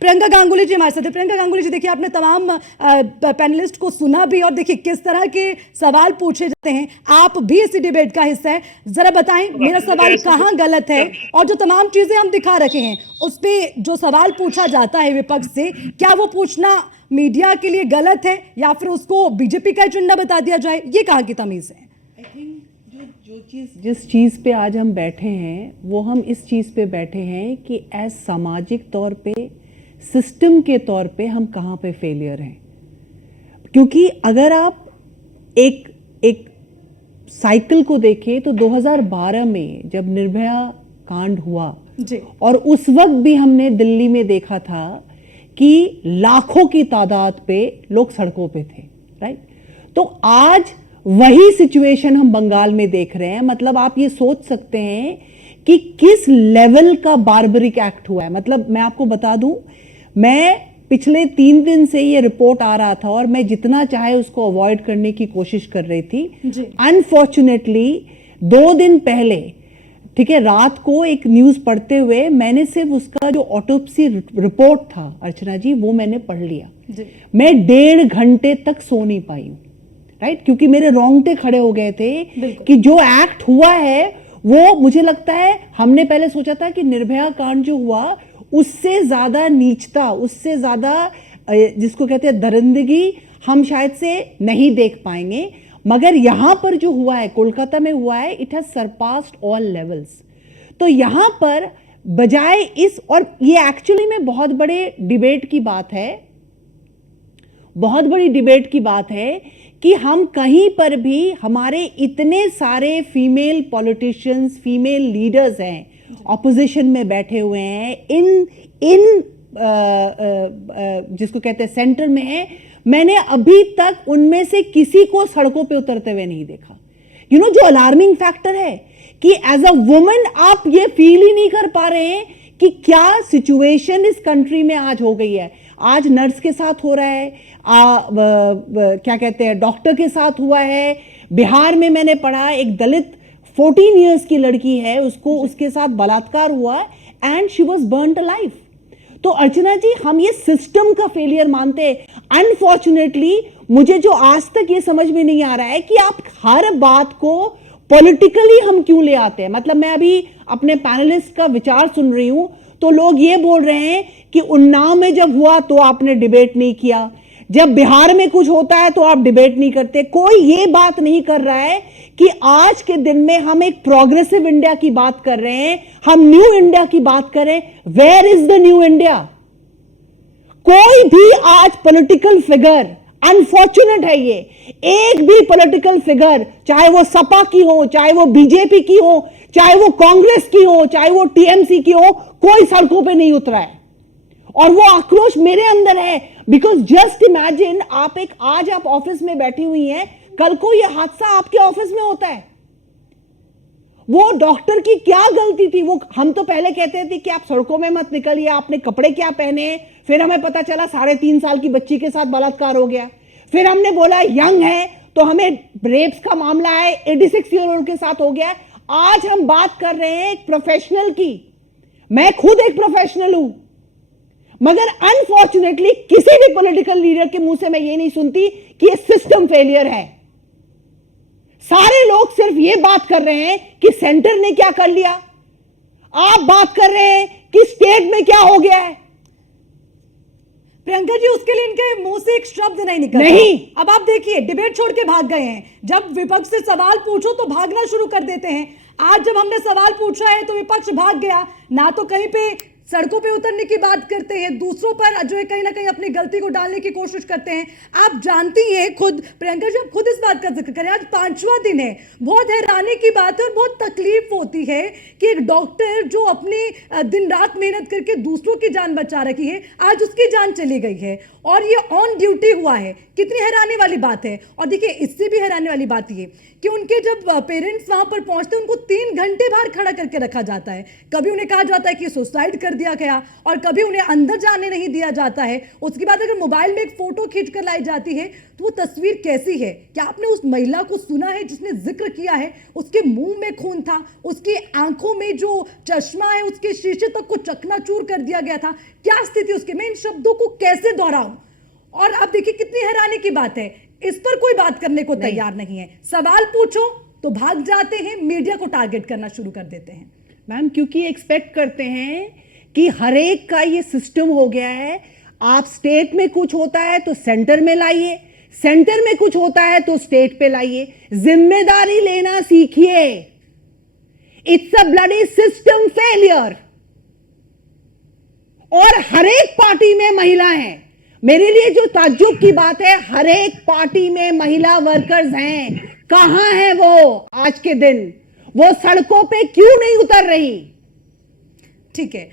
प्रियंका गांगुली जी हमारे साथ है। प्रियंका गांगुली जी, देखिए आपने तमाम पैनलिस्ट को सुना भी और देखिए किस तरह के सवाल पूछे जाते हैं। आप भी इसी डिबेट का हिस्सा है, जरा बताएं मेरा सवाल कहाँ गलत है और जो तमाम चीजें हम दिखा रखे हैं उस पे जो सवाल पूछा जाता है विपक्ष से, क्या वो पूछना मीडिया के लिए गलत है या फिर उसको बीजेपी का एजेंडा बता दिया जाए? ये कहाँ की तमीज है? आई थिंक जिस चीज़ पे आज हम बैठे हैं वो हम इस चीज़ पे बैठे हैं कि एज सामाजिक तौर पे, सिस्टम के तौर पे हम कहाँ पे फेलियर हैं। क्योंकि अगर आप एक साइकिल को देखें तो 2012 में जब निर्भया कांड हुआ जी, और उस वक्त भी हमने दिल्ली में देखा था कि लाखों की तादाद पे लोग सड़कों पे थे, राइट। तो आज वही सिचुएशन हम बंगाल में देख रहे हैं। मतलब आप ये सोच सकते हैं कि किस लेवल का बार्बरिक एक्ट हुआ है। मतलब मैं आपको बता दूं, मैं पिछले 3 दिन से ये रिपोर्ट आ रहा था और मैं जितना चाहे उसको अवॉइड करने की कोशिश कर रही थी। अनफॉर्चुनेटली 2 दिन पहले, ठीक है, रात को एक न्यूज पढ़ते हुए मैंने सिर्फ उसका जो ऑटोप्सी रिपोर्ट था अर्चना जी, वो मैंने पढ़ लिया। मैं 1.5 घंटे तक सो नहीं पाई हूं, राइट, क्योंकि मेरे रोंगटे खड़े हो गए थे कि जो एक्ट हुआ है वो, मुझे लगता है हमने पहले सोचा था कि निर्भया कांड जो हुआ उससे ज्यादा नीचता, उससे ज्यादा जिसको कहते हैं दरिंदगी हम शायद से नहीं देख पाएंगे। मगर यहां पर जो हुआ है, कोलकाता में हुआ है, it has surpassed all levels. तो यहां पर बजाय इस, और ये एक्चुअली में बहुत बड़े डिबेट की बात है, बहुत बड़ी डिबेट की बात है कि हम कहीं पर भी, हमारे इतने सारे फीमेल पॉलिटिशियंस, फीमेल लीडर्स हैं, ऑपोजिशन में बैठे हुए हैं, इन जिसको कहते हैं सेंटर में है, मैंने अभी तक उनमें से किसी को सड़कों पे उतरते हुए नहीं देखा। जो अलार्मिंग फैक्टर है कि एज अ वुमन आप ये फील ही नहीं कर पा रहे हैं कि क्या सिचुएशन इस कंट्री में आज हो गई है। आज नर्स के साथ हो रहा है, क्या कहते हैं, डॉक्टर के साथ हुआ है। बिहार में मैंने पढ़ा, एक दलित 14 इयर्स की लड़की है, उसके साथ बलात्कार हुआ and she was burned alive. तो अर्चना जी, हम ये सिस्टम का फेलियर मानते हैं। अनफॉर्चुनेटली मुझे जो आज तक ये समझ में नहीं आ रहा है कि आप हर बात को पॉलिटिकली हम क्यों ले आते हैं। मतलब मैं अभी अपने पैनलिस्ट का विचार सुन रही हूं तो लोग ये बोल रहे हैं कि उन्नाव में जब हुआ तो आपने डिबेट नहीं किया, जब बिहार में कुछ होता है तो आप डिबेट नहीं करते। कोई ये बात नहीं कर रहा है कि आज के दिन में हम एक प्रोग्रेसिव इंडिया की बात कर रहे हैं, हम न्यू इंडिया की बात करें। Where is the new India? कोई भी आज पॉलिटिकल फिगर, अनफॉर्चुनेट है ये, एक भी पॉलिटिकल फिगर, चाहे वो सपा की हो, चाहे वो बीजेपी की हो, चाहे वो कांग्रेस की हो, चाहे वो टीएमसी की हो, कोई सड़कों पे नहीं उतरा है। और वो आक्रोश मेरे अंदर है, बिकॉज जस्ट इमेजिन, आज आप ऑफिस में बैठी हुई हैं, कल को ये हादसा आपके ऑफिस में होता है। वो डॉक्टर की क्या गलती थी? वो हम तो पहले कहते थे कि आप सड़कों में मत निकलिए, आपने कपड़े क्या पहने, फिर हमें पता चला 3.5 साल की बच्ची के साथ बलात्कार हो गया। फिर हमने बोला यंग है तो हमें रेप्स का मामला है, 86 ईयर ओल्ड के साथ हो गया। आज हम बात कर रहे हैं एक प्रोफेशनल की, मैं खुद एक प्रोफेशनल हूं, मगर अनफॉर्चुनेटली किसी भी पॉलिटिकल लीडर के मुंह से मैं ये नहीं सुनती कि ये सिस्टम फेलियर है। सारे लोग सिर्फ ये बात कर रहे हैं कि सेंटर ने क्या कर लिया, आप बात कर रहे हैं कि स्टेट में क्या हो गया है। प्रियंका जी, उसके लिए इनके मुंह से एक शब्द नहीं निकलता। नहीं, अब आप देखिए, डिबेट छोड़ के भाग गए हैं। जब विपक्ष से सवाल पूछो तो भागना शुरू कर देते हैं। आज जब हमने सवाल पूछा है तो विपक्ष भाग गया। ना तो कहीं पे सड़कों पे उतरने की बात करते हैं, दूसरों पर जो है कहीं ना कहीं अपनी गलती को डालने की कोशिश करते हैं। आप जानती हैं खुद, प्रियंका जी, आप खुद इस बात का जिक्र करें, आज 5वां दिन है। बहुत हैरानी की बात है और बहुत तकलीफ होती है कि एक डॉक्टर जो अपनी दिन रात मेहनत करके दूसरों की जान बचा रखी है, आज उसकी जान चली गई है और ये ऑन ड्यूटी हुआ है। कितनी हैरानी वाली बात है। और देखिए, इससे भी हैरानी वाली बात ये कि उनके जब पेरेंट्स वहां पर पहुंचते हैं, उनको 3 घंटे बाहर खड़ा करके रखा जाता है। कभी उन्हें कहा जाता है कि सुसाइड कर दिया गया और कभी उन्हें अंदर जाने नहीं दिया जाता है। उसके बाद अगर मोबाइल में एक फोटो खींच कर लाई जाती है तो वो तस्वीर कैसी है? क्या आपने उस महिला को सुना है जिसने जिक्र किया है? उसके मुंह में खून था, उसकी आंखों में जो चश्मा है उसके शीशे तक को चकनाचूर कर दिया गया था। क्या स्थिति उसकी? मैं इन शब्दों को कैसे दोहराऊं? और आप देखिए कितनी हैरानी की बात है, इस पर कोई बात करने को तैयार नहीं है। सवाल पूछो तो भाग जाते हैं, मीडिया को टारगेट करना शुरू कर देते हैं। मैम, क्योंकि एक्सपेक्ट करते हैं कि हर एक का ये सिस्टम हो गया है, आप स्टेट में कुछ होता है तो सेंटर में लाइए, सेंटर में कुछ होता है तो स्टेट पे लाइए। जिम्मेदारी लेना सीखिए। It's a bloody system failure. और हर एक पार्टी में महिला हैं। मेरे लिए जो ताज्जुब की बात है, हर एक पार्टी में महिला वर्कर्स हैं। कहां है वो आज के दिन? वो सड़कों पे क्यों नहीं उतर रही? ठीक है,